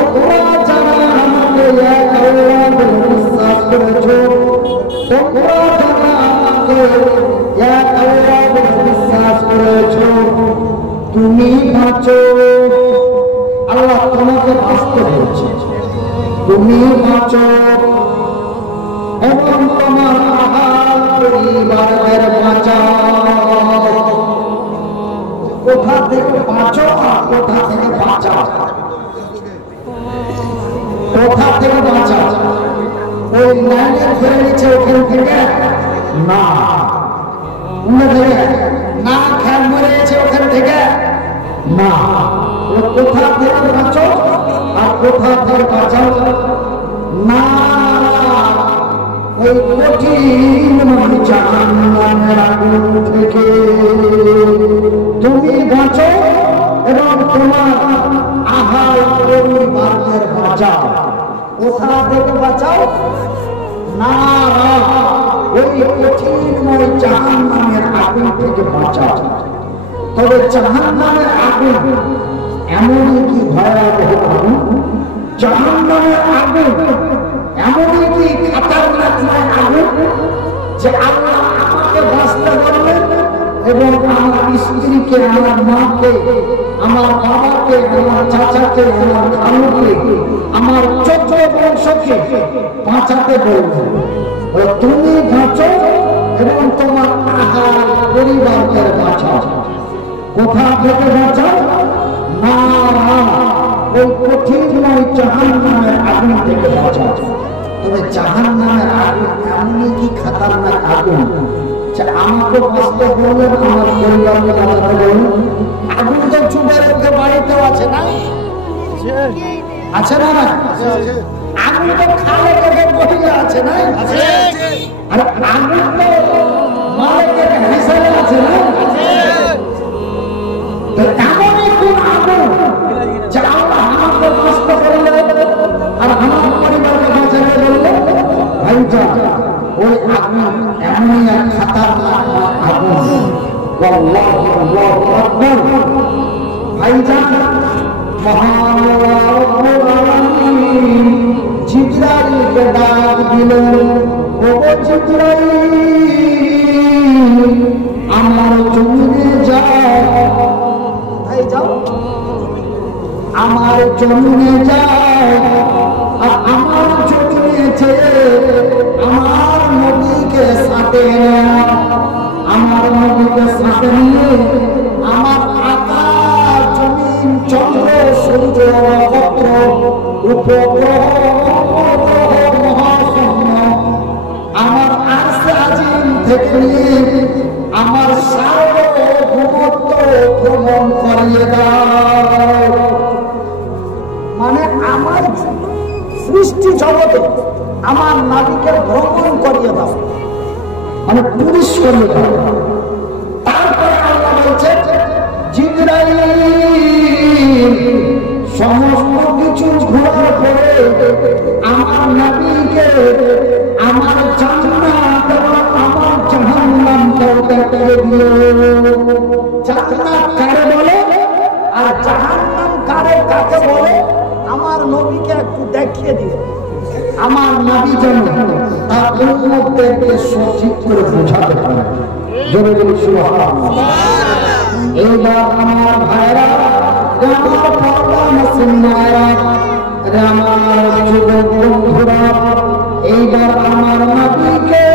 তোমরা যারা আমাকে এক আল্লাহ বলে বিশ্বাস করেছো, তোমরা যারা আমাকে এক আল্লাহ বলে বিশ্বাস করেছো, তুমি বাঁচো। আল্লাহ তোমাকে বাঁচতে বলছে, তুমি বাঁচো এবং তোমার আহার পরিবারের বাঁচাও। কোথা থেকে বাঁচো আর কোথা থেকে বাঁচাও? কোথা থেকে বাঁচাও? ওই লাইনে ধরে নিচ্ছে ওখান থেকে না, না খেয়াল মরে গেছে ওখান থেকে না। কোথা থেকে বাঁচো আর কোথা থেকে বাঁচাও? না, ওই কঠিন জাহান্নামের আগুন থেকে তুমি বাঁচো এবং তোমার আহার পরিবারের বাঁচাও। কোথা থেকে বাঁচাও? না, ওই কঠিনময় জাহান্নামের আগুন থেকে বাঁচাও। তবে জাহান্নামের আগুন এমনই কি ভয়াবহ আগুন, জাহান্নামের আগুন এমনই কি খাতারনাক আগুন যে আল্লাহ আমাকে বাঁচতে বললেন এবং আমার স্ত্রীকে, আমার মাকে, আমার বাবাকে, আমার চাচাকে, আমার খালুকে, আমার 14 বংশকে বাঁচাতে বললেন। তুমি বাঁচো এবং তোমার আহার পরিবারকে বাঁচাও। কোথা থেকে বাঁচাও? না, ওই কঠিনময় জাহান্নামের আগুন থেকে বাঁচাও। তবে জাহান্নামের আগুন এমনই কি খাতারনাক আগুন যে আমাকে বাঁচতে বললেন, আমার পরিবারকে বাঁচাতে বললেন। আগুন তো চুপের মধ্যে বাড়িতেও আছে না, আছে না? আগুন তো খালে থেকে বহিয়া আছে না, আর আগুন তো মালিকের হিসাবে আছে না। এমনই কোন আগুন যে আল্লাহ আমাকে বাঁচতে বললেন আর আমার পরিবারকে বাঁচাতে বললেন? ভাইটা ওই আগুন এমনই এক খাতারনাক আগুন। আল্লাহু আকবার। ভাইজান, মহান রব্বুল আলামিন জিবরাইলকে ডাক দিলেন, ওগো জিবরাইল, আমার জমিনে যাও। কোথায় যাও? আমার জমিনে যাও, আর আমার জমিনে যেয়ে আমার নবীকে সাথে নাও। আমার নবীকে সাথে নিয়ে আমার আকাশ, জমিন, চন্দ্র, সূর্য, নক্ষত্র, উপগ্রহ, মহাশূন্য, আমার আরশে আজিম থেকে নিয়ে আমার সার্বভৌমত্ব ভ্রমণ করিয়ে দাও। মানে আমার সৃষ্টি জগতে আমার নবীকে ভ্রমণ করিয়ে দাও, মানে পুলিশ করিয়ে দাও। তারপরে আল্লাহ বলছে, জিবরাইল, সমস্ত কিছু ঘোরার পরে আমার নবীকে আমার জান্নাত এবং আমার জাহান্নামকে দেখিয়ে দিও। জান্নাত কারে বলে আর জাহান্নাম কারে কাকে বলে আমার নবীকে একটু দেখিয়ে দিও। আমার নবী যেন তার উম্মতদেরকে সঠিক করে বোঝাতে পারে। জোরে বলি সুবহানাল্লাহ। এইবার আমার ভাইরা, আমার পর্দা মুসলিম মায়েরা, আমার যুবক বন্ধুরা, এইবার আমার নবীকে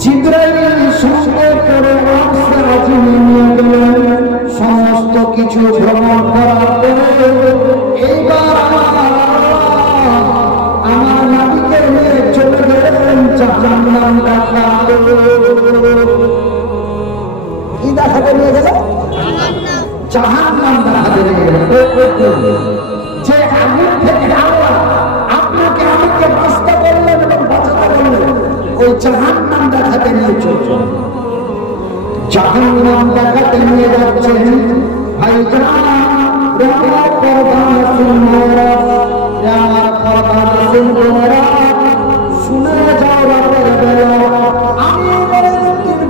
জিবরাইল সঙ্গে করে আরশে আজিমে নিয়ে গেলেন। সমস্ত কিছু ভ্রমণ করার পরে এইবার আমার নবীকে নিয়ে চলে গেলেন জাহান্নাম দেখাতে। কি দেখাতে নিয়ে গেল? জাহান্নাম দেখাতে নিয়ে গেল। যে আগুন থেকে আল্লাহ আপনাকে আমাকে বাঁচতে বললেন এবং বাঁচাতে বললেন, ওই জাহান্নাম দেখাতে নিয়ে চলছে। জাহান্নাম দেখাতে নিয়ে যাচ্ছেন। ভাইজান, আমার প্রধান সুন্দরা, আমার প্রধান সুন্দরা, শুনে যাও রাতের বেলা আমি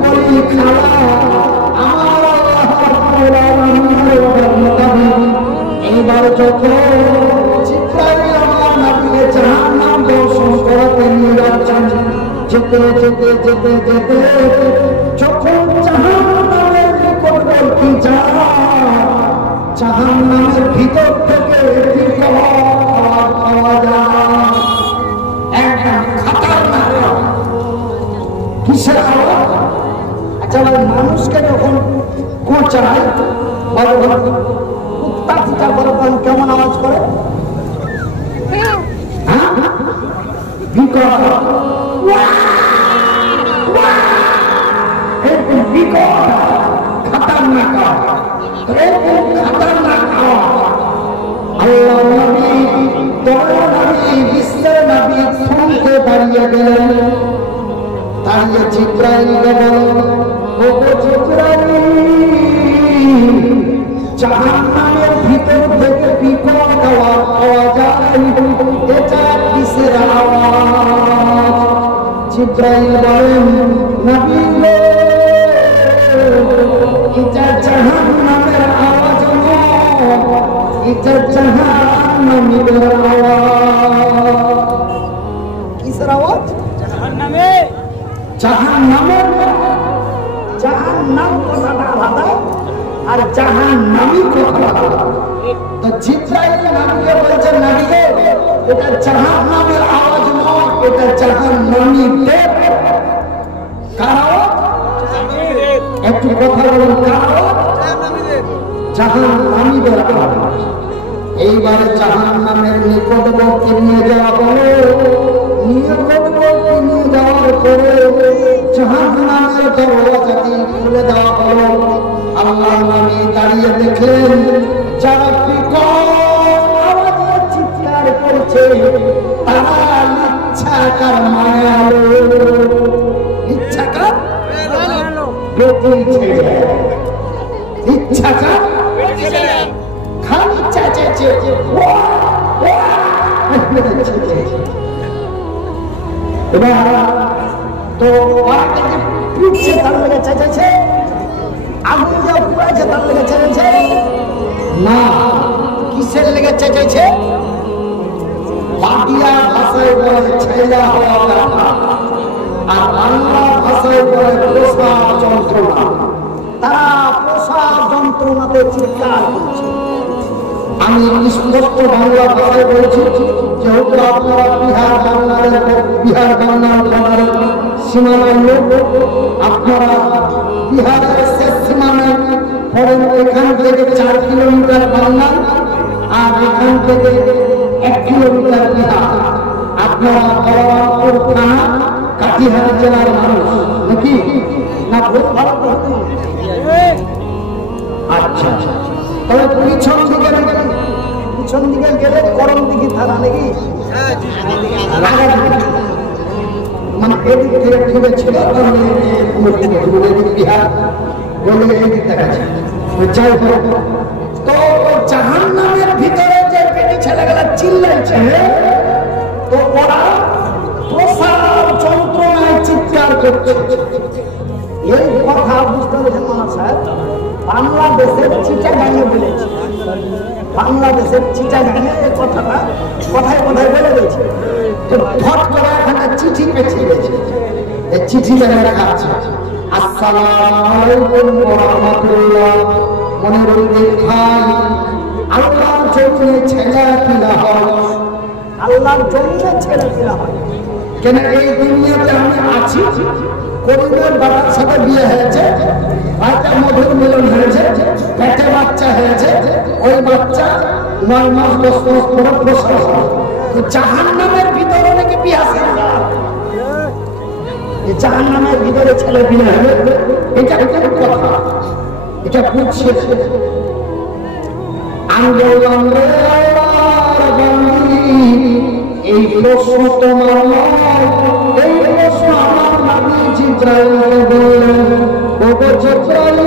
বলি খালা, আমার আল্লাহ এইবার যখন জিবরাইল আমার নবীকে জাহান্নাম দর্শন করাতে নিয়ে যাচ্ছেন, যেতে যেতে যেতে যেতে যখন জাহান্নামের নিকটবর্তী জাহান্নামের ভিতর থেকে আওয়াজ পাওয়া যায়, একদম খতরনাক কিসের আওয়াজ? আচ্ছা ভাই, মানুষকে যখন কোঁচায় কুত্তা পিটা করে কেমন আওয়াজ করে? দাঁড়িয়ে গেলেন, দাঁড়িয়ে জিবরাইল গেলেন, জাহান্নামের ভিতর থেকে বিকট আওয়াজ পাওয়া যায়, এটা কিসের আওয়াজ? জিবরাইল বলেন, নবী গো, এটা জাহান্নামের আওয়াজ নয়, এটা জাহান্নামীদের আওয়াজ। কিসের আওয়াজ? জাহান্নামের। জাহান্নাম কথাটা আলাদা আর জাহান্নামী কথাটা আলাদা। তো জিবরাইল নবীকে বলছেন, নবী গো, এটা জাহান্নামের আওয়াজ নয়, এটা জাহান্নামীদের। কার আওয়াজ? একটু কথা বলুন, কার আওয়াজ? জাহান্নামীদের আওয়াজ। এইবারে জাহান্নামের নিকটবর্তী নিয়ে যাওয়া হলো, নিকটবর্তী নিয়ে যাওয়ার পরে জাহান্নামের দরওয়াজাটি খুলে দেওয়া হলো। আল্লাহর নবী দাঁড়িয়ে দেখলেন, যারা বিকট আওয়াজে চিৎকার করছে তারা ইচ্ছাকার মায়ালো, ইচ্ছাকার বেটি ছেড়ে, ইচ্ছাকার খালি চেঁচেছে, এবার তো পিঠছে, তার লেগে চেঁচেছে, আগুন যা পুড়াইছে তার লেগে চেঁচেছে না, কিসের লেগে চেঁচেছে? পাটিয়া ভাষায় বলে ছেলা হওয়া কথা, আর বাংলা ভাষায় বলে প্রসাব যন্ত্রণা। তারা প্রসাব যন্ত্রণাতে চিৎকার করছে। আমি স্পষ্ট বাংলা ভাষায় বলছি, যেহেতু আপনারা বিহার বাংলার সীমানার লোক, আপনারা বিহারের শেষ সীমানায় পড়েন। এখান থেকে 4 কিলোমিটার বাংলা আর এখান থেকে 1 কিলোমিটার বিহার। আপনারা বলরামপুর থানা, কাটিহার জেলার মানুষ নাকি? না আচ্ছা, তবে পিছন দিকে গেলে করম দিকে থানা নাকি? মানে এদিক থেকে ঘুরে ছিল বিহার বলে এদিক দেখাচ্ছে। যাই হোক, তো জাহান্নামের ভিতরে যে পেটি ছেলেগুলা চিল্লাইছে, তো ওরা প্রসাব যন্ত্রণায় চিৎকার করছে। এই কথা বুঝতে পেরেছেন মানা সাহেব? বাংলাদেশের চিটাগাঙে বলেছে, বাংলাদেশের চিটাগাঙে এই কথাটা কথায় কথায় বলে দিয়েছে। তো ফট করে এখানে চিঠি পেছিয়ে গেছে, এই চিঠিটা লেখা আছে, আসসালামু আলাইকুম ওয়া রাহমাতুল্লাহ। মনে বলতে ভাই, আল্লাহর জন্য ছেলে কিনা হয়, আল্লাহর জন্য ছেলে কিনা হয়। কেন এই দুনিয়াতে আমি আছি, করিমের বাবার সাথে বিয়ে হয়েছে, একটা মধুর মিলন হয়েছে, পেটে বাচ্চা হয়েছে, ওই বাচ্চা 9 মাস 10 মাস পরে প্রসব হয়। তো জাহান্নামের ভিতরে নাকি বিয়ে আছে, জাহান্নামের ভিতরে ছেলে বিয়ে হবে, এটা কথা, এটা বুঝছে। আমি বললাম, রে এই প্রশ্ন তোমার নয়, এই প্রশ্ন আমার নবী জিবরাইলকে বললেন, ওগো জিবরাইল,